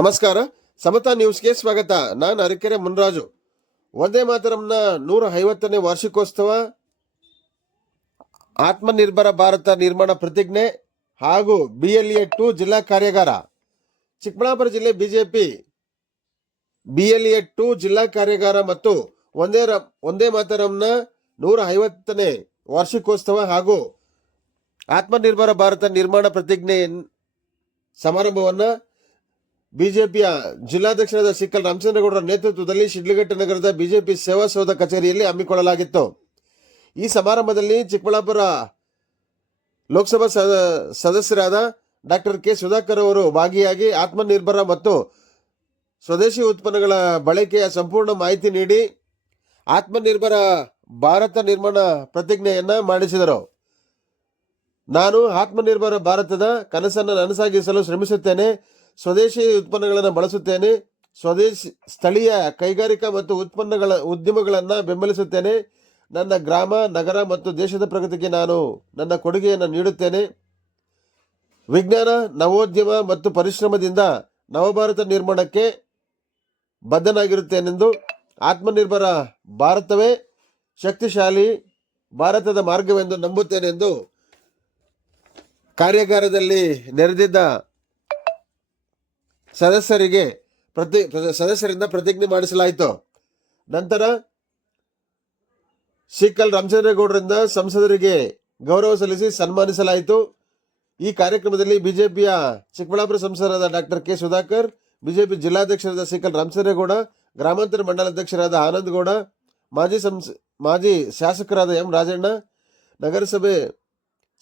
ನಮಸ್ಕಾರ, ಸಮತಾ ನ್ಯೂಸ್ಗೆ ಸ್ವಾಗತ. ನಾನು ಅರಕೆರೆ ಮುನ್ರಾಜು. ವಂದೇ ಮಾತರಂನ 150ನೇ ವಾರ್ಷಿಕೋತ್ಸವ, ಆತ್ಮನಿರ್ಭರ ಭಾರತ ನಿರ್ಮಾಣ ಪ್ರತಿಜ್ಞೆ ಹಾಗೂ BLA 2 ಜಿಲ್ಲಾ ಕಾರ್ಯಾಗಾರ. ಚಿಕ್ಕಬಳ್ಳಾಪುರ ಜಿಲ್ಲೆ ಬಿಜೆಪಿ BLA 2 ಜಿಲ್ಲಾ ಕಾರ್ಯಾಗಾರ ಮತ್ತು ವಂದೇ ಮಾತರಂನ 150ನೇ ವಾರ್ಷಿಕೋತ್ಸವ ಹಾಗೂ ಆತ್ಮನಿರ್ಭರ ಭಾರತ ನಿರ್ಮಾಣ ಪ್ರತಿಜ್ಞೆ ಸಮಾರಂಭವನ್ನು ಬಿಜೆಪಿಯ ಜಿಲ್ಲಾಧ್ಯಕ್ಷರಾದ ಸಿಕಲ್ ರಾಮಚಂದ್ರಗೌಡರ ನೇತೃತ್ವದಲ್ಲಿ ಶಿಡ್ಲಘಟ್ಟ ನಗರದ ಬಿಜೆಪಿ ಸೇವಾ ಸೌಧ ಕಚೇರಿಯಲ್ಲಿ ಹಮ್ಮಿಕೊಳ್ಳಲಾಗಿತ್ತು. ಈ ಸಮಾರಂಭದಲ್ಲಿ ಚಿಕ್ಕಬಳ್ಳಾಪುರ ಲೋಕಸಭಾ ಸದಸ್ಯರಾದ ಡಾಕ್ಟರ್ ಕೆ ಸುಧಾಕರ್ ಅವರು ಭಾಗಿಯಾಗಿ ಆತ್ಮನಿರ್ಭರ ಮತ್ತು ಸ್ವದೇಶಿ ಉತ್ಪನ್ನಗಳ ಬಳಕೆಯ ಸಂಪೂರ್ಣ ಮಾಹಿತಿ ನೀಡಿ ಆತ್ಮನಿರ್ಭರ ಭಾರತ ನಿರ್ಮಾಣ ಪ್ರತಿಜ್ಞೆಯನ್ನು ಮಾಡಿಸಿದರು. ನಾನು ಆತ್ಮನಿರ್ಭರ ಭಾರತದ ಕನಸನ್ನು ನನಸಾಗಿಸಲು ಶ್ರಮಿಸುತ್ತೇನೆ, ಸ್ವದೇಶಿ ಉತ್ಪನ್ನಗಳನ್ನು ಬಳಸುತ್ತೇನೆ, ಸ್ಥಳೀಯ ಕೈಗಾರಿಕಾ ಮತ್ತು ಉದ್ಯಮಗಳನ್ನು ಬೆಂಬಲಿಸುತ್ತೇನೆ, ನನ್ನ ಗ್ರಾಮ, ನಗರ ಮತ್ತು ದೇಶದ ಪ್ರಗತಿಗೆ ನಾನು ನನ್ನ ಕೊಡುಗೆಯನ್ನು ನೀಡುತ್ತೇನೆ, ವಿಜ್ಞಾನ, ನವೋದ್ಯಮ ಮತ್ತು ಪರಿಶ್ರಮದಿಂದ ನವಭಾರತ ನಿರ್ಮಾಣಕ್ಕೆ ಬದ್ಧನಾಗಿರುತ್ತೇನೆಂದು, ಆತ್ಮನಿರ್ಭರ ಭಾರತವೇ ಶಕ್ತಿಶಾಲಿ ಭಾರತದ ಮಾರ್ಗವೆಂದು ನಂಬುತ್ತೇನೆಂದು ಕಾರ್ಯಾಗಾರದಲ್ಲಿ ನೆರೆದಿದ್ದ ಸದಸ್ಯರಿಂದ ಪ್ರತಿಜ್ಞೆ ಮಾಡಿಸಲಾಯಿತು. ನಂತರ ಸಿಕಲ್ ರಾಮಚಂದ್ರಗೌಡರಿಂದ ಸಂಸದರಿಗೆ ಗೌರವ ಸಲ್ಲಿಸಿ ಸನ್ಮಾನಿಸಲಾಯಿತು. ಈ ಕಾರ್ಯಕ್ರಮದಲ್ಲಿ ಬಿಜೆಪಿಯ ಚಿಕ್ಕಬಳ್ಳಾಪುರ ಸಂಸದರಾದ ಡಾಕ್ಟರ್ ಕೆ ಸುಧಾಕರ್, ಬಿಜೆಪಿ ಜಿಲ್ಲಾಧ್ಯಕ್ಷರಾದ ಸಿಕಲ್ ರಾಮಚಂದ್ರಗೌಡ, ಗ್ರಾಮಾಂತರ ಮಂಡಲಾಧ್ಯಕ್ಷರಾದ ಆನಂದ್ ಗೌಡ, ಮಾಜಿ ಶಾಸಕರಾದ ಎಂ ರಾಜಣ್ಣ, ನಗರಸಭೆ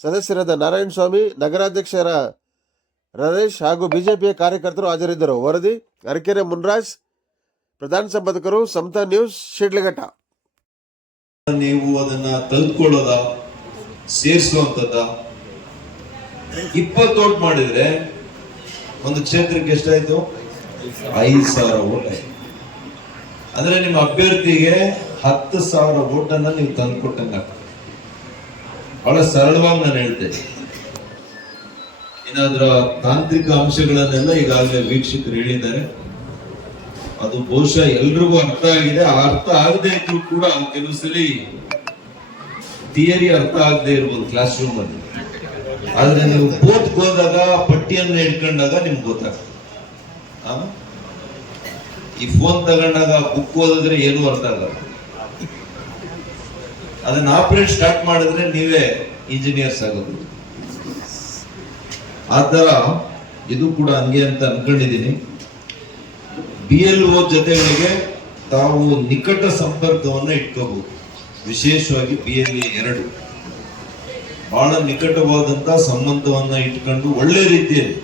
ಸದಸ್ಯರಾದ ನಾರಾಯಣ ಸ್ವಾಮಿ, ನಗರಾಧ್ಯಕ್ಷರ ನರೇಶ್ ಹಾಗೂ ಬಿಜೆಪಿಯ ಕಾರ್ಯಕರ್ತರು ಹಾಜರಿದ್ದರು. ವರದಿ ಅರಕೆರೆ ಮುನ್ರಾಜ್, ಪ್ರಧಾನ ಸಂಪಾದಕರು, ಸಮತಾ ನ್ಯೂಸ್, ಶಿಡ್ಲಘಟ್ಟ. ನೀವು ಅದನ್ನ ತೆಗೆದುಕೊಳ್ಳೋದ, ಸೇರಿಸುವಂತದ್ದ 20 ಓಟ್ ಮಾಡಿದ್ರೆ ಒಂದು ಕ್ಷೇತ್ರಕ್ಕೆ ಎಷ್ಟಾಯ್ತು? 5,000 ಓಟ್ ಆಯ್ತು. ಅಂದ್ರೆ ನಿಮ್ಮ ಅಭ್ಯರ್ಥಿಗೆ 10,000 ಓಟ್ ಅನ್ನ ನೀವು ತಂದುಕೊಟ್ಟಂಗ. ಬಹಳ ಸರಳವಾಗಿ ನಾನು ಹೇಳ್ತೇನೆ. ಏನಾದ್ರ ತಾಂತ್ರಿಕ ಅಂಶಗಳನ್ನೆಲ್ಲ ಈಗಾಗಲೇ ವೀಕ್ಷಕರು ಹೇಳಿದ್ದಾರೆ. ಅದು ಬಹುಶಃ ಎಲ್ರಿಗೂ ಅರ್ಥ ಆಗಿದೆ. ಅರ್ಥ ಆಗದೆ ಇದ್ರು ಕೂಡ ಕೆಲವು ಸಲ ಥಿಯರಿ ಅರ್ಥ ಆಗದೆ ಇರ್ಬೋದು ಕ್ಲಾಸ್ ರೂಮ್ ಅಲ್ಲಿ. ಆದ್ರೆ ನೀವು ಬೋತ್ ಹೋದಾಗ ಪಟ್ಟಿಯನ್ನು ಇಟ್ಕೊಂಡಾಗ ನಿಮ್ಗೆ ಗೊತ್ತಾಗ್ತದೆ. ಈ ಫೋನ್ ತಗೊಂಡಾಗ ಬುಕ್ ಓದಿದ್ರೆ ಏನೂ ಅರ್ಥ ಆಗಲ್ಲ. ಅದನ್ನ ಆಪರೇಟ್ ಸ್ಟಾರ್ಟ್ ಮಾಡಿದ್ರೆ ನೀವೇ ಇಂಜಿನಿಯರ್ಸ್ ಆಗೋದು. ಆ ತರ ಇದು ಕೂಡ ಹಂಗೆ ಅಂತ ಅನ್ಕೊಂಡಿದ್ದೀನಿ. BLO ಜೊತೆಗಳಿಗೆ ತಾವು ನಿಕಟ ಸಂಪರ್ಕವನ್ನ ಇಟ್ಕೋಬಹುದು. ವಿಶೇಷವಾಗಿ BLA 2 ಬಹಳ ನಿಕಟವಾದಂತ ಸಂಬಂಧವನ್ನ ಇಟ್ಕೊಂಡು ಒಳ್ಳೆ ರೀತಿಯಲ್ಲಿ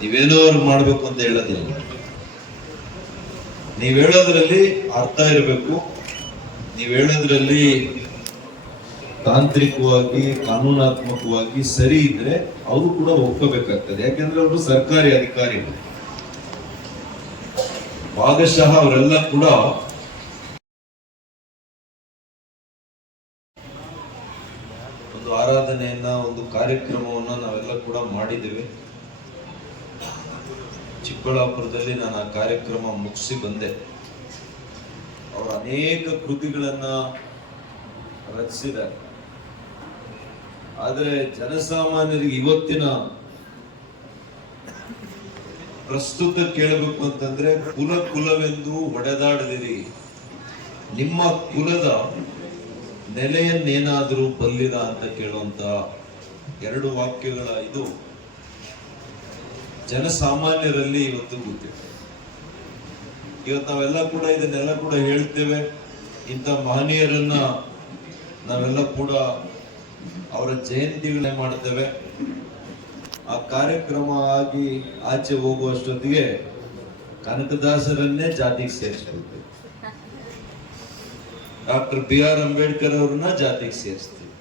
ನೀವೇನೋ ಅವ್ರು ಮಾಡ್ಬೇಕು ಅಂತ ಹೇಳೋದಿಲ್ಲ. ನೀವ್ ಹೇಳೋದ್ರಲ್ಲಿ ಅರ್ಥ ಇರಬೇಕು. ನೀವ್ ಹೇಳೋದ್ರಲ್ಲಿ ತಾಂತ್ರಿಕವಾಗಿ, ಕಾನೂನಾತ್ಮಕವಾಗಿ ಸರಿ ಇದ್ರೆ ಅವರು ಕೂಡ ಒಪ್ಕೋಬೇಕಾಗ್ತದೆ. ಯಾಕೆಂದ್ರೆ ಅವರು ಸರ್ಕಾರಿ ಅಧಿಕಾರಿಗಳು. ಭಾಗಶಃ ಅವರೆಲ್ಲ ಕೂಡ ಒಂದು ಆರಾಧನೆಯನ್ನ, ಒಂದು ಕಾರ್ಯಕ್ರಮವನ್ನ ನಾವೆಲ್ಲ ಕೂಡ ಮಾಡಿದ್ದೇವೆ. ಚಿಕ್ಕಬಳ್ಳಾಪುರದಲ್ಲಿ ನಾನು ಆ ಕಾರ್ಯಕ್ರಮ ಮುಗಿಸಿ ಬಂದೆ. ಅವರು ಅನೇಕ ಕೃತಿಗಳನ್ನ ರಚಿಸಿದ್ದಾರೆ. ಆದ್ರೆ ಜನಸಾಮಾನ್ಯರಿಗೆ ಇವತ್ತಿನ ಪ್ರಸ್ತುತ ಕೇಳಬೇಕು ಅಂತಂದ್ರೆ, ಕುಲವೆಂದು ಹೊಡೆದಾಡದಿರಿ, ನಿಮ್ಮ ಕುಲದ ನೆಲೆಯನ್ನೇನಾದರೂ ಬಲ್ಲಿದ ಅಂತ ಕೇಳುವಂತ 2 ವಾಕ್ಯಗಳ ಇದು ಜನಸಾಮಾನ್ಯರಲ್ಲಿ ಇವತ್ತು ಗೊತ್ತಿದೆ. ಇವತ್ತು ನಾವೆಲ್ಲ ಕೂಡ ಇದನ್ನೆಲ್ಲ ಕೂಡ ಹೇಳ್ತೇವೆ. ಇಂಥ ಮಹನೀಯರನ್ನ ನಾವೆಲ್ಲ ಕೂಡ ಅವರ ಜಯಂತಿಗಳನ್ನೇ ಮಾಡ್ತೇವೆ. ಆ ಕಾರ್ಯಕ್ರಮ ಆಗಿ ಆಚೆ ಹೋಗುವಷ್ಟೊತ್ತಿಗೆ ಕನಕದಾಸರನ್ನೇ ಜಾತಿಗೆ ಸೇರಿಸ್ಬಿಡ್ತೇವೆ. ಡಾಕ್ಟರ್ BR ಅಂಬೇಡ್ಕರ್ ಅವ್ರನ್ನ ಜಾತಿಗೆ ಸೇರಿಸ್ತೀವಿ.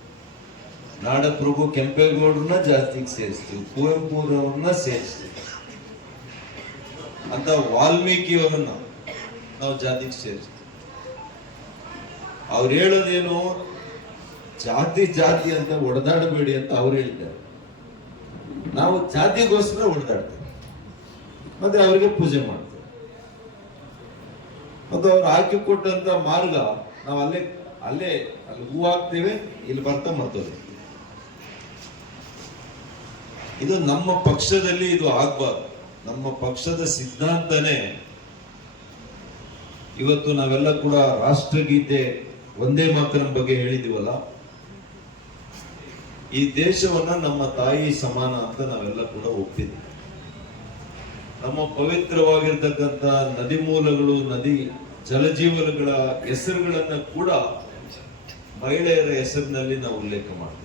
ನಾಡಪ್ರಭು ಕೆಂಪೇಗೌಡರನ್ನ ಜಾತಿಗೆ ಸೇರಿಸ್ತೀವಿ. ಕುವೆಂಪು ಅವ್ರನ್ನ ಸೇರಿಸ್ತೀವಿ. ಅಂತ ವಾಲ್ಮೀಕಿ ಅವರನ್ನ ನಾವು ಜಾತಿಗೆ ಸೇರಿಸ್ತೀವಿ. ಅವ್ರು ಹೇಳೋದೇನು, ಜಾತಿ ಅಂತ ಹೊಡೆದಾಡಬೇಡಿ ಅಂತ ಅವ್ರು ಹೇಳ್ತಾರೆ. ನಾವು ಜಾತಿಗೋಸ್ಕರ ಹೊಡೆದಾಡ್ತೇವೆ. ಮತ್ತೆ ಅವರಿಗೆ ಪೂಜೆ ಮಾಡ್ತೇವೆ. ಮತ್ತು ಅವ್ರು ಹಾಕಿ ಕೊಟ್ಟಂತ ಮಾರ್ಗ ನಾವು ಅಲ್ಲಿ ಹೂ ಹಾಕ್ತೇವೆ, ಇಲ್ಲಿ ಬರ್ತಾ ಮರ್ತದೆ. ಇದು ನಮ್ಮ ಪಕ್ಷದಲ್ಲಿ ಇದು ಆಗ್ಬಾರ್ದು. ನಮ್ಮ ಪಕ್ಷದ ಸಿದ್ಧಾಂತನೇ ಇವತ್ತು ನಾವೆಲ್ಲ ಕೂಡ ರಾಷ್ಟ್ರಗೀತೆ ಒಂದೇ ಮಾತರಂ ಬಗ್ಗೆ ಹೇಳಿದೀವಲ್ಲ, ಈ ದೇಶವನ್ನ ನಮ್ಮ ತಾಯಿ ಸಮಾನ ಅಂತ ನಾವೆಲ್ಲ ಕೂಡ ಒಪ್ಪಿದ್ವಿ. ನಮ್ಮ ಪವಿತ್ರವಾಗಿರ್ತಕ್ಕಂಥ ನದಿ ಮೂಲಗಳು, ನದಿ ಜಲಜೀವನಗಳ ಹೆಸರುಗಳನ್ನ ಕೂಡ ಮಹಿಳೆಯರ ಹೆಸರಿನಲ್ಲಿ ನಾವು ಉಲ್ಲೇಖ ಮಾಡ್ತೇವೆ.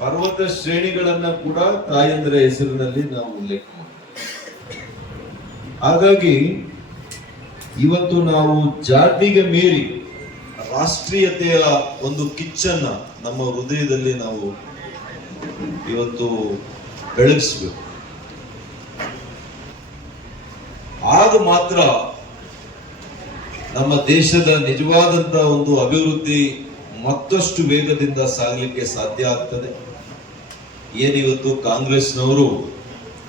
ಪರ್ವತ ಶ್ರೇಣಿಗಳನ್ನ ಕೂಡ ತಾಯಂದಿರ ಹೆಸರಿನಲ್ಲಿ ನಾವು ಉಲ್ಲೇಖ ಮಾಡ್ತೇವೆ. ಹಾಗಾಗಿ ಇವತ್ತು ನಾವು ಜಾತಿಗೆ ಮೀರಿ ರಾಷ್ಟ್ರೀಯತೆಯ ಒಂದು ಕಿಚ್ಚನ್ನ ನಮ್ಮ ಹೃದಯದಲ್ಲಿ ನಾವು ಇವತ್ತು ಬೆಳಗಿಸ್ಬೇಕು. ಆಗ ಮಾತ್ರ ನಮ್ಮ ದೇಶದ ನಿಜವಾದಂತ ಒಂದು ಅಭಿವೃದ್ಧಿ ಮತ್ತಷ್ಟು ವೇಗದಿಂದ ಸಾಗಲಿಕ್ಕೆ ಸಾಧ್ಯ ಆಗ್ತದೆ. ಏನಿವತ್ತು ಕಾಂಗ್ರೆಸ್ನವರು,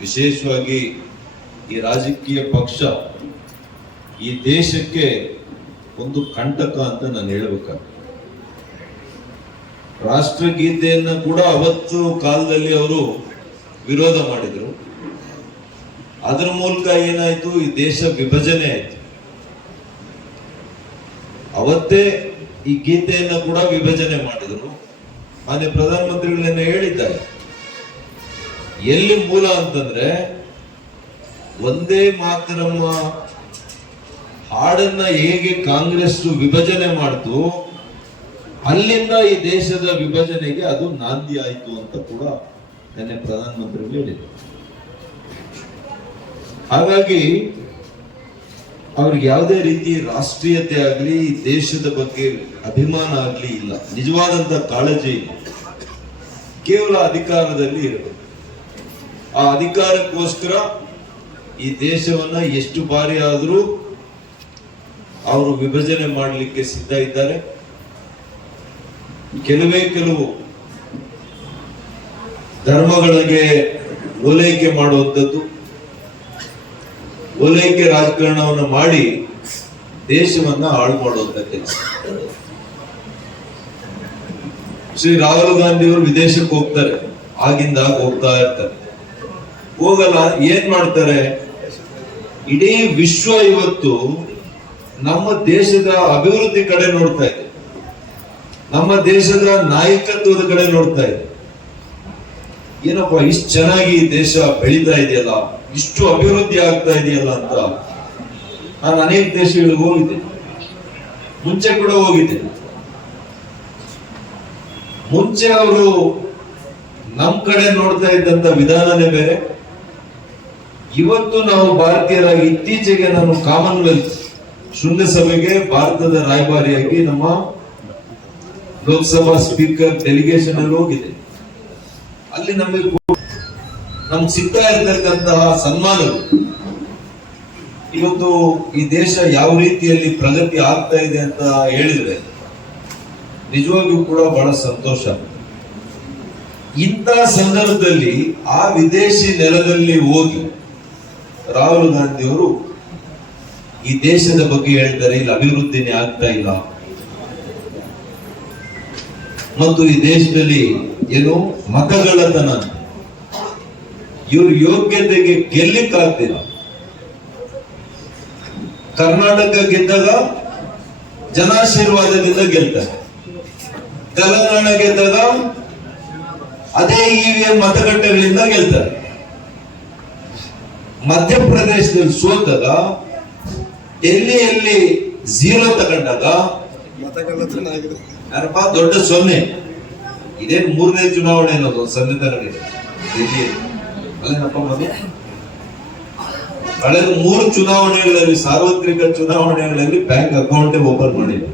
ವಿಶೇಷವಾಗಿ ಈ ರಾಜಕೀಯ ಪಕ್ಷ ಈ ದೇಶಕ್ಕೆ ಒಂದು ಕಂಟಕ ಅಂತ ನಾನು ಹೇಳಬೇಕಾಗ್ತದೆ. ರಾಷ್ಟ್ರಗೀತೆಯನ್ನ ಕೂಡ ಅವತ್ತು ಕಾಲದಲ್ಲಿ ಅವರು ವಿರೋಧ ಮಾಡಿದ್ರು. ಅದರ ಮೂಲಕ ಏನಾಯ್ತು, ಈ ದೇಶ ವಿಭಜನೆ ಆಯ್ತು. ಅವತ್ತೇ ಈ ಗೀತೆಯನ್ನ ಕೂಡ ವಿಭಜನೆ ಮಾಡಿದ್ರು. ಮಾನ್ಯ ಪ್ರಧಾನಮಂತ್ರಿಗಳನ್ನ ಹೇಳಿದ್ದಾರೆ, ಎಲ್ಲಿ ಮೂಲ ಅಂತಂದ್ರೆ ಒಂದೇ ಮಾತರಮ್ಮ ಹಾಡನ್ನ ಹೇಗೆ ಕಾಂಗ್ರೆಸ್ ವಿಭಜನೆ ಮಾಡ್ತು, ಅಲ್ಲಿಂದ ಈ ದೇಶದ ವಿಭಜನೆಗೆ ಅದು ನಾಂದಿ ಆಯ್ತು ಅಂತ ಕೂಡ ನಿನ್ನೆ ಪ್ರಧಾನಮಂತ್ರಿಗಳು ಹೇಳಿದರು. ಹಾಗಾಗಿ ಅವ್ರಿಗೆ ಯಾವುದೇ ರೀತಿ ರಾಷ್ಟ್ರೀಯತೆ ಆಗ್ಲಿ, ದೇಶದ ಬಗ್ಗೆ ಅಭಿಮಾನ ಆಗ್ಲಿ ಇಲ್ಲ, ನಿಜವಾದಂತ ಕಾಳಜಿ ಇಲ್ಲ. ಕೇವಲ ಅಧಿಕಾರದಲ್ಲಿ ಇರಬೇಕು. ಆ ಅಧಿಕಾರಕ್ಕೋಸ್ಕರ ಈ ದೇಶವನ್ನ ಎಷ್ಟು ಬಾರಿ ಆದರೂ ಅವರು ವಿಭಜನೆ ಮಾಡಲಿಕ್ಕೆ ಸಿದ್ಧ ಇದ್ದಾರೆ. ಕೆಲವು ಧರ್ಮಗಳಿಗೆ ಓಲೈಕೆ ಮಾಡುವಂಥದ್ದು, ಓಲೈಕೆ ರಾಜಕಾರಣವನ್ನು ಮಾಡಿ ದೇಶವನ್ನ ಹಾಳು ಮಾಡುವಂತ ಕೆಲಸ. ಶ್ರೀ ರಾಹುಲ್ ಗಾಂಧಿ ಅವರು ವಿದೇಶಕ್ಕೆ ಹೋಗ್ತಾರೆ, ಆಗಿಂದಾಗ ಹೋಗ್ತಾ ಇರ್ತಾರೆ. ಹೋಗಲ್ಲ, ಏನ್ ಮಾಡ್ತಾರೆ, ಇಡೀ ವಿಶ್ವ ಇವತ್ತು ನಮ್ಮ ದೇಶದ ಅಭಿವೃದ್ಧಿ ಕಡೆ ನೋಡ್ತಾ ಇದೆ, ನಮ್ಮ ದೇಶದ ನಾಯಕತ್ವದ ಕಡೆ ನೋಡ್ತಾ ಇದೆ. ಏನಪ್ಪ ಇಷ್ಟು ಚೆನ್ನಾಗಿ ದೇಶ ಬೆಳೀತಾ ಇದೆಯಲ್ಲ, ಇಷ್ಟು ಅಭಿವೃದ್ಧಿ ಆಗ್ತಾ ಇದೆಯಲ್ಲ ಅಂತ ನಾನು ಅನೇಕ ದೇಶಗಳಿಗೆ ಹೋಗಿದ್ದೆ, ಮುಂಚೆ ಕೂಡ ಹೋಗಿದ್ದೆ. ಮುಂಚೆ ಅವರು ನಮ್ ಕಡೆ ನೋಡ್ತಾ ಇದ್ದಂತ ವಿಧಾನನೇ ಬೇರೆ. ಇವತ್ತು ನಾವು ಭಾರತೀಯರಾಗಿ ಇತ್ತೀಚೆಗೆ ನಾನು ಕಾಮನ್ವೆಲ್ತ್ ಶೃಂಗಸಭೆಗೆ ಭಾರತದ ರಾಯಭಾರಿಯಾಗಿ ನಮ್ಮ ಲೋಕಸಭಾ ಸ್ಪೀಕರ್ ಡೆಲಿಗೇಷನ್ ಅಲ್ಲಿ ಹೋಗಿದೆ. ಅಲ್ಲಿ ನಮಗೆ ಸಿಗ್ತಾ ಇರತಕ್ಕಂತಹ ಸನ್ಮಾನಗಳು, ಇವತ್ತು ಈ ದೇಶ ಯಾವ ರೀತಿಯಲ್ಲಿ ಪ್ರಗತಿ ಆಗ್ತಾ ಇದೆ ಅಂತ ಹೇಳಿದ್ರೆ ನಿಜವಾಗಿಯೂ ಕೂಡ ಬಹಳ ಸಂತೋಷ. ಇಂಥ ಸಂದರ್ಭದಲ್ಲಿ ಆ ವಿದೇಶಿ ನೆಲದಲ್ಲಿ ಹೋಗಿ ರಾಹುಲ್ ಗಾಂಧಿ ಅವರು ಈ ದೇಶದ ಬಗ್ಗೆ ಹೇಳ್ತಾರೆ, ಇಲ್ಲಿ ಅಭಿವೃದ್ಧಿನೇ ಆಗ್ತಾ ಇಲ್ಲ, ಮತ್ತು ಈ ದೇಶದಲ್ಲಿ ಏನು ಮತಗಳತನ, ಇವ್ರ ಯೋಗ್ಯತೆಗೆ ಗೆಲ್ಲಿಕ್ಕಾಗ್ತಿಲ್ಲ. ಕರ್ನಾಟಕ ಗೆದ್ದಾಗ ಜನಾಶೀರ್ವಾದದಿಂದ ಗೆಲ್ತಾರೆ, ತೆಲಂಗಾಣ ಗೆದ್ದಾಗ ಅದೇ ಇವಿಎಂ ಮತಗಟ್ಟೆಗಳಿಂದ ಗೆಲ್ತಾರೆ, ಮಧ್ಯಪ್ರದೇಶದಲ್ಲಿ ಸೋತಾಗ, ಡೆಲ್ಲಿಯಲ್ಲಿ 0 ತಗೊಂಡಾಗ ಯಾರಪ್ಪ ದೊಡ್ಡ ಸೊನ್ನೆ. ಇದೇನು 3ನೇ ಚುನಾವಣೆ ಅನ್ನೋದು ಸೊನ್ನೆ ತಗೊಂಡಿದೆ ಡೆಲ್ಲಿಯಲ್ಲಿ ಅಲ್ಲೇನಪ್ಪ. ಕಳೆದ 3 ಚುನಾವಣೆಗಳಲ್ಲಿ, ಸಾರ್ವತ್ರಿಕ ಚುನಾವಣೆಗಳಲ್ಲಿ ಬ್ಯಾಂಕ್ ಅಕೌಂಟ್ ಓಪನ್ ಮಾಡಿಲ್ಲ.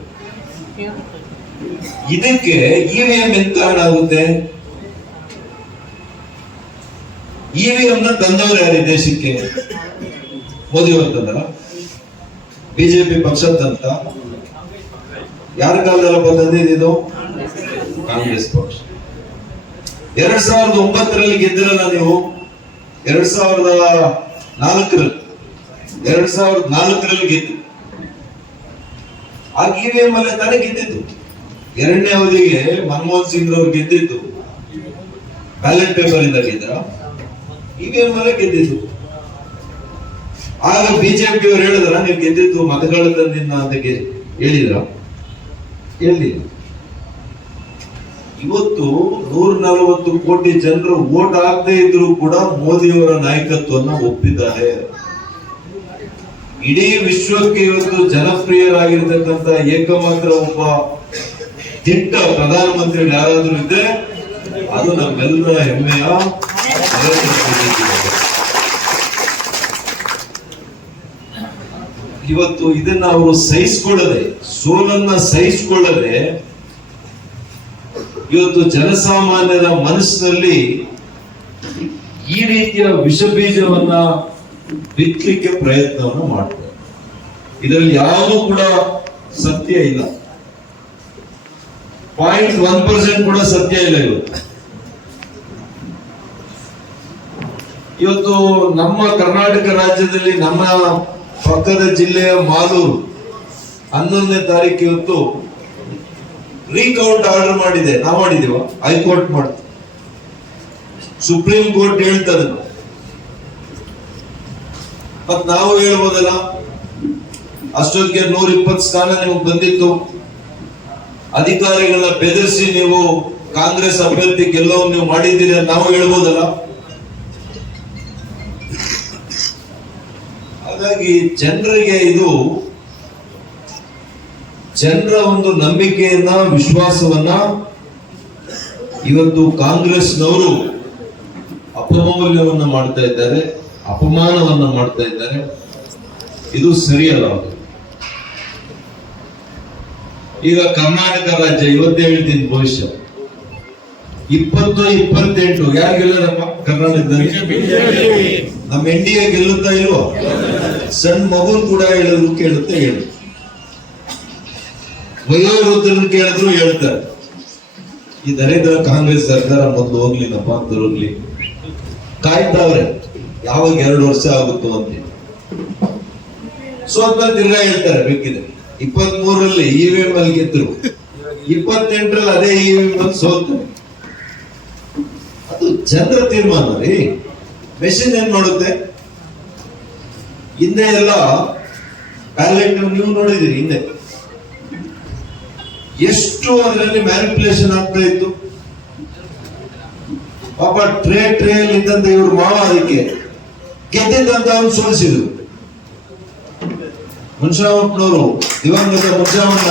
ಇದಕ್ಕೆ ಇವಿಎಂ ಎಂತ ಕಾರಣ ಆಗುತ್ತೆ? ಇವಿಎಂ ನ ತಂದವರು ಯಾರು ದೇಶಕ್ಕೆ? ಮೋದಿ ಅವರು ತಂದಲ್ಲ, ಬಿಜೆಪಿ ಪಕ್ಷ ತಂತ. ಯಾರ ಕಾಲದಲ್ಲ ಬಂದಿದ್ದು? ಕಾಂಗ್ರೆಸ್ ಪಕ್ಷ. 2009ರಲ್ಲಿ ಗೆದ್ದಿರಲ್ಲ ನೀವು, 2004ರಲ್ಲಿ ಗೆದ್ದು ಆಗ ಇವಿಎಂ ಅಲ್ಲೇ ತಾನೇ ಗೆದ್ದಿದ್ದು. ಎರಡನೇ ಅವಧಿಗೆ ಮನಮೋಹನ್ ಸಿಂಗ್ ರವರು ಗೆದ್ದಿದ್ದು ಬ್ಯಾಲೆಟ್ ಪೇಪರ್ ಇಂದ ಗೆದ್ರ, ಇವಿಎಂ ಅಲ್ಲೇ ಗೆದ್ದಿದ್ದು. ಆಗ ಬಿಜೆಪಿ ಅವರು ಹೇಳಿದ್ರ ನೀವು ಗೆದ್ದಿದ್ದು ಮತಗಳದಿಂದ ಅಂತ ಹೇಳಿದ್ರ? ಹೇಳಿಲ್ಲ. ಇವತ್ತು 140 ಕೋಟಿ ಜನರು ವೋಟ್ ಆಗದೆ ಇದ್ರು ಕೂಡ ಮೋದಿಯವರ ನಾಯಕತ್ವವನ್ನು ಒಪ್ಪಿದ್ದಾರೆ. ಇಡೀ ವಿಶ್ವಕ್ಕೆ ಇವತ್ತು ಜನಪ್ರಿಯರಾಗಿರ್ತಕ್ಕಂಥ ಏಕಮಾತ್ರ ಒಬ್ಬ ದಿಟ್ಟ ಪ್ರಧಾನಮಂತ್ರಿಗಳು ಯಾರಾದ್ರೂ ಇದ್ರೆ ಅದು ನಮ್ಮೆಲ್ಲರ ಹೆಮ್ಮೆಯ ನರೇಂದ್ರ ಮೋದಿ. ಇವತ್ತು ಇದನ್ನ ಅವರು ಸಹಿಸಿಕೊಳ್ಳದೆ, ಸೋಲನ್ನ ಸಹಿಸಿಕೊಳ್ಳದೆ ಇವತ್ತು ಜನಸಾಮಾನ್ಯರ ಮನಸ್ಸಿನಲ್ಲಿ ಈ ರೀತಿಯ ವಿಷ ಬೀಜವನ್ನ ಬಿತ್ತಲಿಕ್ಕೆ ಪ್ರಯತ್ನವನ್ನು ಮಾಡ್ತಾರೆ. ಇದರಲ್ಲಿ ಯಾವುದೂ ಕೂಡ ಸತ್ಯ ಇಲ್ಲ. 0.1% ಕೂಡ ಸತ್ಯ ಇಲ್ಲ. ಇವತ್ತು ನಮ್ಮ ಕರ್ನಾಟಕ ರಾಜ್ಯದಲ್ಲಿ ನಮ್ಮ ಪಕ್ಕದ ಜಿಲ್ಲೆಯ ಮಾಲೂರು 11ನೇ ತಾರೀಕು ಇವತ್ತು ರೀಕೌಂಟ್ ಆರ್ಡರ್ ಮಾಡಿದೆ. ನಾವು ಮಾಡಿದೀವ? ಹೈಕೋರ್ಟ್ ಮಾಡ್ತೀವಿ, ಸುಪ್ರೀಂ ಕೋರ್ಟ್ ಹೇಳ್ತದೆ. ಮತ್ ನಾವು ಹೇಳ್ಬೋದಲ್ಲ, ಅಷ್ಟೊತ್ತಿಗೆ 120 ಸ್ಥಾನ ನಿಮಗೆ ಬಂದಿತ್ತು, ಅಧಿಕಾರಿಗಳನ್ನ ಬೆದರಿಸಿ ನೀವು ಕಾಂಗ್ರೆಸ್ ಅಭ್ಯರ್ಥಿ ಗೆಲ್ಲೋನ್ ನೀವು ಮಾಡಿದ್ದೀರಿ ಅಂತ ನಾವು ಹೇಳ್ಬೋದಲ್ಲ. ಹಾಗಾಗಿ ಜನರಿಗೆ ಇದು ಜನರ ಒಂದು ನಂಬಿಕೆಯನ್ನ, ವಿಶ್ವಾಸವನ್ನ ಇವತ್ತು ಕಾಂಗ್ರೆಸ್ನವರು ಅಪಮೌಲ್ಯವನ್ನ ಮಾಡ್ತಾ ಇದ್ದಾರೆ, ಅಪಮಾನವನ್ನ ಮಾಡ್ತಾ ಇದ್ದಾರೆ. ಇದು ಸರಿಯಲ್ಲ. ಈಗ ಕರ್ನಾಟಕ ರಾಜ್ಯ ಇವತ್ತೇ ಹೇಳ್ತೀನಿ, ಭವಿಷ್ಯ 2028 ಯಾರು ಗೆಲ್ಲರಪ್ಪ ಕರ್ನಾಟಕದಲ್ಲಿ? ನಮ್ಮ NDA ಗೆಲ್ಲುತ್ತಾ ಇಲ್ವೋ? ಸಣ್ಣ ಮಗುನ್ ಕೂಡ ಹೇಳಿದ್ರು ಕೇಳುತ್ತೆ, ಹೇಳು. ವಯೋವೃದ್ಧರು ಕೇಳಿದ್ರು ಹೇಳ್ತಾರೆ. ಈ ದರಿದ್ರ ಕಾಂಗ್ರೆಸ್ ಸರ್ಕಾರ ಮೊದಲು ಹೋಗ್ಲಿನಪ್ಪ ಅಂತ ಹೋಗ್ಲಿ ಕಾಯ್ತಾವ್ರೆ, ಯಾವಾಗ 2 ವರ್ಷ ಆಗುತ್ತೋ ಅಂತ. ಸ್ವಲ್ಪ ತಿರ್ಗಾ ಹೇಳ್ತಾರೆ ಬೇಕಿದೆ. 23ರಲ್ಲಿ ಇವಿಎಂ ಅಲ್ಲಿ ಗೆದ್ರು, 28ರಲ್ಲಿ ಅದೇ ಇವಿಎಂ ಅಲ್ಲಿ ಸೋಲ್ತಾರೆ. ಅದು ಜನರ ತೀರ್ಮಾನ ರೀ. ಮೆಷಿನ್ ಏನ್ ಮಾಡುತ್ತೆ? ಹಿಂದೆ ಎಲ್ಲ ಬ್ಯಾಲೆಟ್ ನೀವು ನೋಡಿದಿರಿ, ಹಿಂದೆ ಎಷ್ಟು ಅದರಲ್ಲಿ ಮ್ಯಾನಿಪುಲೇಷನ್ ಆಗ್ತಾ ಇತ್ತು. ಪಾಪ ಟ್ರೇ ಅಲ್ಲಿ ಇದ್ದಂತ ಇವ್ರು ಮಾವ ಅದಕ್ಕೆ ಗೆದ್ದಿದ್ದಂತ ಅವ್ನು ಸೋಲಿಸಿದ್ರು. ಮುನ್ಷಾಮಪ್ಪನವರು, ದಿವಂಗತ ಮುನ್ಷಾಮಣ್ಣ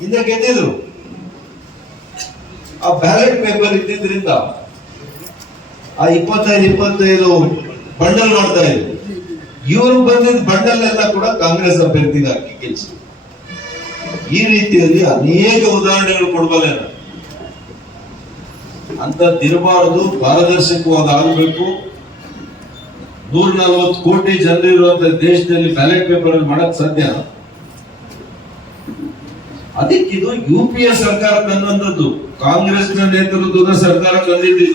ಹಿಂದೆ ಗೆದ್ದಿದ್ರು. ಆ ಬ್ಯಾಲೆಟ್ ಪೇಪರ್ ಇದ್ದಿದ್ರಿಂದ ಆ 25 ಬಂಡಲ್ ಮಾಡ್ತಾ ಇದ್ರು. ಇವರು ಬಂದಿದ್ದ ಬಂಡಲ್ ಎಲ್ಲ ಕೂಡ ಕಾಂಗ್ರೆಸ್ ಅಭ್ಯರ್ಥಿಗೆ ಹಾಕಿ ಕೆಲಸ. ಈ ರೀತಿಯಲ್ಲಿ ಅನೇಕ ಉದಾಹರಣೆಗಳು ಕೊಡಬಲ್ಲೆ. ಅಂತದಿರಬಾರದು, ಪಾರದರ್ಶಕವಾಗಿ ಆಗಬೇಕು. 140 ಕೋಟಿ ಜನರಿರುವಂತಹ ದೇಶದಲ್ಲಿ ಬ್ಯಾಲೆಟ್ ಪೇಪರ್ ಅಲ್ಲಿ ಮಾಡಕ್ ಸಾಧ್ಯ? ಅದಕ್ಕಿದು UPA ಸರ್ಕಾರ ತಂದಂತದ್ದು, ಕಾಂಗ್ರೆಸ್ನ ನೇತೃತ್ವದ ಸರ್ಕಾರ ತಂದಿದ್ದು.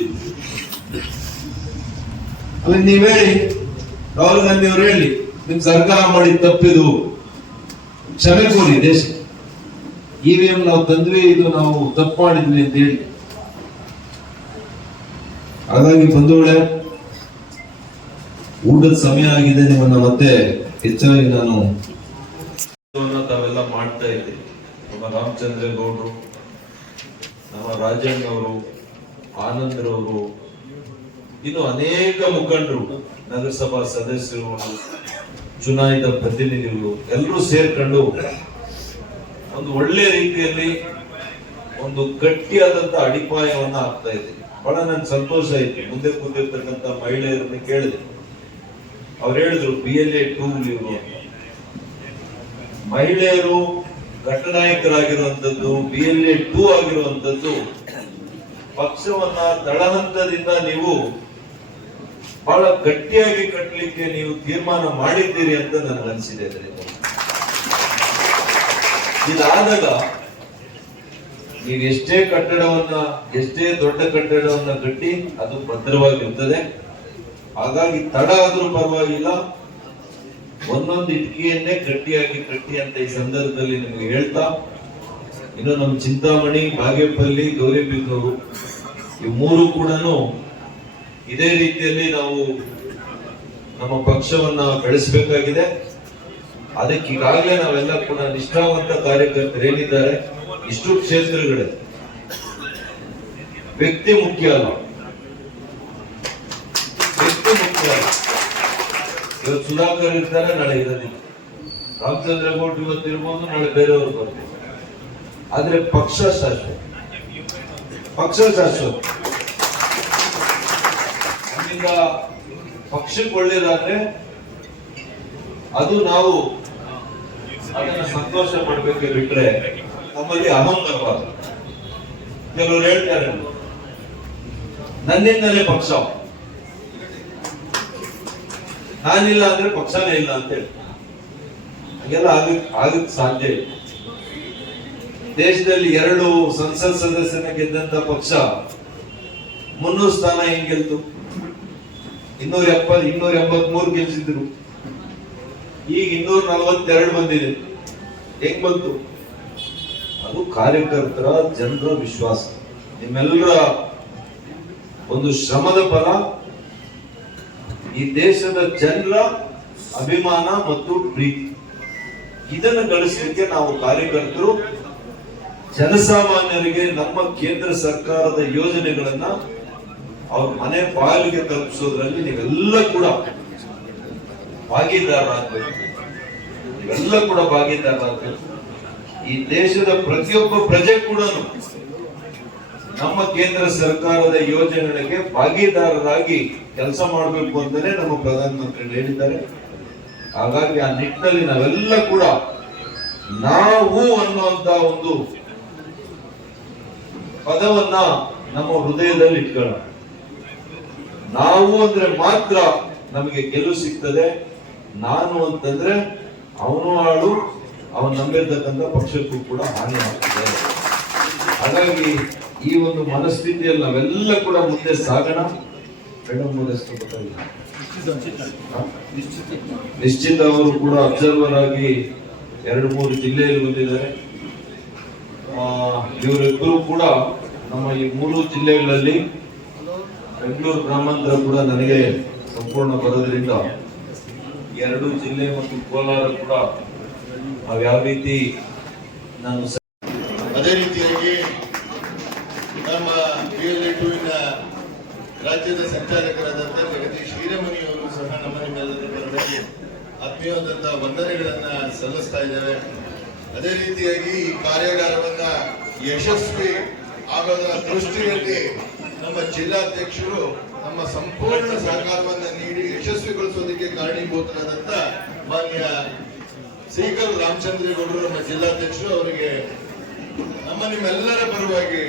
ಅಲ್ಲಿ ನೀವ್ ಹೇಳಿ, ರಾಹುಲ್ ಗಾಂಧಿ ಅವರು ಹೇಳಿ, ನಿಮ್ ಸರ್ಕಾರ ಮಾಡಿದ ತಪ್ಪಿದು, ಕ್ಷಮೆ ಕೋರಿ ದೇಶ. ಇವಿಎಂ ನಾವು ತಂದ್ವಿ, ಇದು ನಾವು ತಪ್ಪು ಮಾಡಿದ್ವಿ ಅಂತ ಹೇಳಿ. ಹಾಗಾಗಿ ಬಂಧುಗಳೇ, ಊಟದ ಸಮಯ ಆಗಿದೆ. ನಿಮ್ಮನ್ನ ಮತ್ತೆ ಹೆಚ್ಚಾಗಿ ನಾನು ತಾವೆಲ್ಲ ಮಾಡ್ತಾ ಇದ್ದೀವಿ. ನಮ್ಮ ರಾಮಚಂದ್ರ ಗೌಡ್ರು, ನಮ್ಮ ರಾಜಣ್ಣ ಅವರು, ಆನಂದ್ರವರು, ಇನ್ನು ಅನೇಕ ಮುಖಂಡರು, ನಗರಸಭಾ ಸದಸ್ಯರು, ಚುನಾಯಿತ ಪ್ರತಿನಿಧಿಗಳು ಎಲ್ಲರೂ ಸೇರ್ಕೊಂಡು ಒಂದು ಒಳ್ಳೆ ರೀತಿಯಲ್ಲಿ ಒಂದು ಗಟ್ಟಿಯಾದಂತ ಅಡಿಪಾಯವನ್ನ ಆಗ್ತಾ ಇದೆ. ಬಹಳ ನನ್ಗೆ ಸಂತೋಷ ಆಯ್ತು. ಮುಂದೆ ಕೂತಿರ್ತಕ್ಕಂಥ ಮಹಿಳೆಯರನ್ನ ಕೇಳಿದೆ, ಅವ್ರು ಹೇಳಿದ್ರು BLA 2 ಇವರು ಮಹಿಳೆಯರು ಘಟನಾಯಕರಾಗಿರುವಂತದ್ದು, BLA 2 ಆಗಿರುವಂತದ್ದು, ಪಕ್ಷವನ್ನ ತಳಹಂತದಿಂದ ನೀವು ಬಹಳ ಗಟ್ಟಿಯಾಗಿ ಕಟ್ಟಲಿಕ್ಕೆ ನೀವು ತೀರ್ಮಾನ ಮಾಡಿದ್ದೀರಿ ಅಂತ ನನಗನ್ಸಿದೆ. ಇದಾದಾಗ ನೀವು ಎಷ್ಟೇ ಕಟ್ಟಡವನ್ನ, ಎಷ್ಟೇ ದೊಡ್ಡ ಕಟ್ಟಡವನ್ನ ಕಟ್ಟಿ ಅದು ಭದ್ರವಾಗಿರ್ತದೆ. ಹಾಗಾಗಿ ತಡ ಆದ್ರೂ ಪರವಾಗಿಲ್ಲ, ಒಂದೊಂದು ಇಟ್ಕಿಯನ್ನೇ ಗಟ್ಟಿಯಾಗಿ ಕಟ್ಟಿ ಅಂತ ಈ ಸಂದರ್ಭದಲ್ಲಿ ನಿಮಗೆ ಹೇಳ್ತಾ, ಇನ್ನು ನಮ್ಮ ಚಿಂತಾಮಣಿ, ಬಾಗೇಪಲ್ಲಿ, ಗೌರಿಬಿದನೂರು ಈ ಮೂರು ಕೂಡ ಇದೇ ರೀತಿಯಲ್ಲಿ ನಾವು ನಮ್ಮ ಪಕ್ಷವನ್ನ ಬೆಳೆಸಬೇಕಾಗಿದೆ. ಅದಕ್ಕೆ ಈಗಾಗಲೇ ನಾವೆಲ್ಲ ಕೂಡ ನಿಷ್ಠಾವಂತ ಕಾರ್ಯಕರ್ತರು ಏನಿದ್ದಾರೆ, ಇಷ್ಟು ಕ್ಷೇತ್ರಗಳೇ ವ್ಯಕ್ತಿ ಮುಖ್ಯ ಅಲ್ಲ, ವ್ಯಕ್ತಿ ಮುಖ್ಯ ಅಲ್ಲ. ಇವತ್ತು ಸುಧಾಕರ್ ಇರ್ತಾರೆ, ನಾಳೆ ಇರೋದಿಲ್ಲ. ರಾಮಚಂದ್ರ ಗೌಡ್ ಇವತ್ತು ಇರ್ಬೋದು, ನಾಳೆ ಬೇರೆಯವರು ಬರ್ಬೋದು. ಆದ್ರೆ ಪಕ್ಷ ಶಾಶ್ವತ, ಪಕ್ಷ ಶಾಶ್ವತ. ನಮ್ಮಿಂದ ಪಕ್ಷಕ್ಕೆ ಒಳ್ಳೇದಾದ್ರೆ ಅದು ನಾವು ಅದನ್ನ ಸಂತೋಷ ಪಡ್ಬೇಕೆ ಬಿಟ್ರೆ ನಮ್ಮಲ್ಲಿ ಅಹಂ ಬರಬಾರದು. ಕೆಲವರು ಹೇಳ್ತಾರೆ ನನ್ನಿಂದಲೇ ಪಕ್ಷ, ನಾನಿಲ್ಲ ಅಂದ್ರೆ ಪಕ್ಷನೇ ಇಲ್ಲ ಅಂತ ಹೇಳಿ. ಹಾಗೆಲ್ಲ ಆಗಕ್ ಸಾಧ್ಯ ಇಲ್ಲ. ದೇಶದಲ್ಲಿ 2 ಸಂಸತ್ ಸದಸ್ಯನ ಗೆದ್ದಂತ ಪಕ್ಷ 300 ಸ್ಥಾನ ಹೆಂಗ್ ಗೆಲ್ತು? 283 ಗೆಲ್ಸಿದ್ರು. ಈಗ 242 ಬಂದಿದೆ. ಹೆಂಗ್ ಬಂತು? ಅದು ಕಾರ್ಯಕರ್ತರ, ಜನರ ವಿಶ್ವಾಸ, ನಿಮ್ಮೆಲ್ಲರ ಒಂದು ಶ್ರಮದ ಫಲ, ಈ ದೇಶದ ಜನರ ಅಭಿಮಾನ ಮತ್ತು ಪ್ರೀತಿ. ಇದನ್ನು ಗಳಿಸಲಿಕ್ಕೆ ನಾವು ಕಾರ್ಯಕರ್ತರು ಜನಸಾಮಾನ್ಯರಿಗೆ ನಮ್ಮ ಕೇಂದ್ರ ಸರ್ಕಾರದ ಯೋಜನೆಗಳನ್ನ ಅವ್ರ ಮನೆ ಬಾಗಿಲಿಗೆ ತಲುಪಿಸೋದ್ರಲ್ಲಿ ನೀವೆಲ್ಲ ಕೂಡ ಭಾಗಿದಾರರಾಗಬೇಕು. ನೀವೆಲ್ಲ ಕೂಡ ಭಾಗಿದಾರರಾಗಬೇಕು. ಈ ದೇಶದ ಪ್ರತಿಯೊಬ್ಬ ಪ್ರಜೆ ಕೂಡ ನಮ್ಮ ಕೇಂದ್ರ ಸರ್ಕಾರದ ಯೋಜನೆಗಳಿಗೆ ಭಾಗಿದಾರರಾಗಿ ಕೆಲಸ ಮಾಡಬೇಕು ಅಂತಾನೆ ನಮ್ಮ ಪ್ರಧಾನಮಂತ್ರಿಗಳು ಹೇಳಿದ್ದಾರೆ. ಹಾಗಾಗಿ ಆ ನಿಟ್ಟಿನಲ್ಲಿ ನಾವೆಲ್ಲ ಕೂಡ ನಾವು ಅನ್ನುವಂತ ಒಂದು ಪದವನ್ನ ನಮ್ಮ ಹೃದಯದಲ್ಲಿ ಇಟ್ಕೊಳ್ಳೋಣ. ನಾವು ಅಂದ್ರೆ ಮಾತ್ರ ನಮಗೆ ಗೆಲುವು ಸಿಗ್ತದೆ. ನಾನು ಅಂತಂದ್ರೆ ಅವನು ಹಾಳು, ಅವನು ನಂಬಿರ್ತಕ್ಕಂಥ ಪಕ್ಷಕ್ಕೂ ಕೂಡ ಹಾನಿ ಆಗ್ತದೆ. ಹಾಗಾಗಿ ಈ ಒಂದು ಮನಸ್ಥಿತಿಯಲ್ಲಿ ನಾವೆಲ್ಲ ಕೂಡ ಮುಂದೆ ಸಾಗೋಣ. ನಿಶ್ಚಿತ ಅವರು ಕೂಡ ಅಬ್ಸರ್ವರ್ ಆಗಿ 2-3 ಜಿಲ್ಲೆಯಲ್ಲಿ ಬಂದಿದ್ದಾರೆ. ಇವರಿಬ್ಬರು ಕೂಡ ನಮ್ಮ ಈ 3 ಜಿಲ್ಲೆಗಳಲ್ಲಿ, ಬೆಂಗಳೂರು ಗ್ರಾಮಾಂತರ ಕೂಡ ನನಗೆ ಸಂಪೂರ್ಣ ಬರೋದ್ರಿಂದ 2 ಜಿಲ್ಲೆ ಮತ್ತು ಕೋಲಾರ ಕೂಡ ನಾವು ಯಾವ ರೀತಿ ನಾನು ಅದೇ ರೀತಿಯಾಗಿ ನಮ್ಮ PLA2 ರಾಜ್ಯದ ಸಂಚಾಲಕರಾದಂಥ ಜಗದೀಶ್ ಹಿರೇಮನಿಯವರು ಸಹ ನಿಮ್ಮೆಲ್ಲರ ಪರವಾಗಿ ಆತ್ಮೀಯವಾದಂತಹ ವಂದನೆಗಳನ್ನ ಸಲ್ಲಿಸ್ತಾ ಇದ್ದೇವೆ. ಅದೇ ರೀತಿಯಾಗಿ ಈ ಕಾರ್ಯಾಗಾರವನ್ನ ಯಶಸ್ವಿ ಆಗೋದರ ದೃಷ್ಟಿಯಲ್ಲಿ ನಮ್ಮ ಜಿಲ್ಲಾಧ್ಯಕ್ಷರು ನಮ್ಮ ಸಂಪೂರ್ಣ ಸಹಕಾರವನ್ನ ನೀಡಿ ಯಶಸ್ವಿಗೊಳಿಸೋದಕ್ಕೆ ಕಾರಣೀಭೂತರಾದಂತ ಮಾನ್ಯ ಸೀಕಲ್ ರಾಮಚಂದ್ರೇಗೌಡರು ನಮ್ಮ ಜಿಲ್ಲಾಧ್ಯಕ್ಷರು, ಅವರಿಗೆ ನಿಮ್ಮೆಲ್ಲರ ಪರವಾಗಿ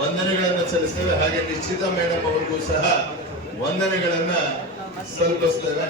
ವಂದನೆಗಳನ್ನ ಸಲ್ಲಿಸ್ತೇವೆ. ಹಾಗೆ ನಿಶ್ಚಿತ ಮೇಡಮ್ ಅವರಿಗೂ ಸಹ ವಂದನೆಗಳನ್ನ ಸಲ್ಲಿಸ್ತೇವೆ.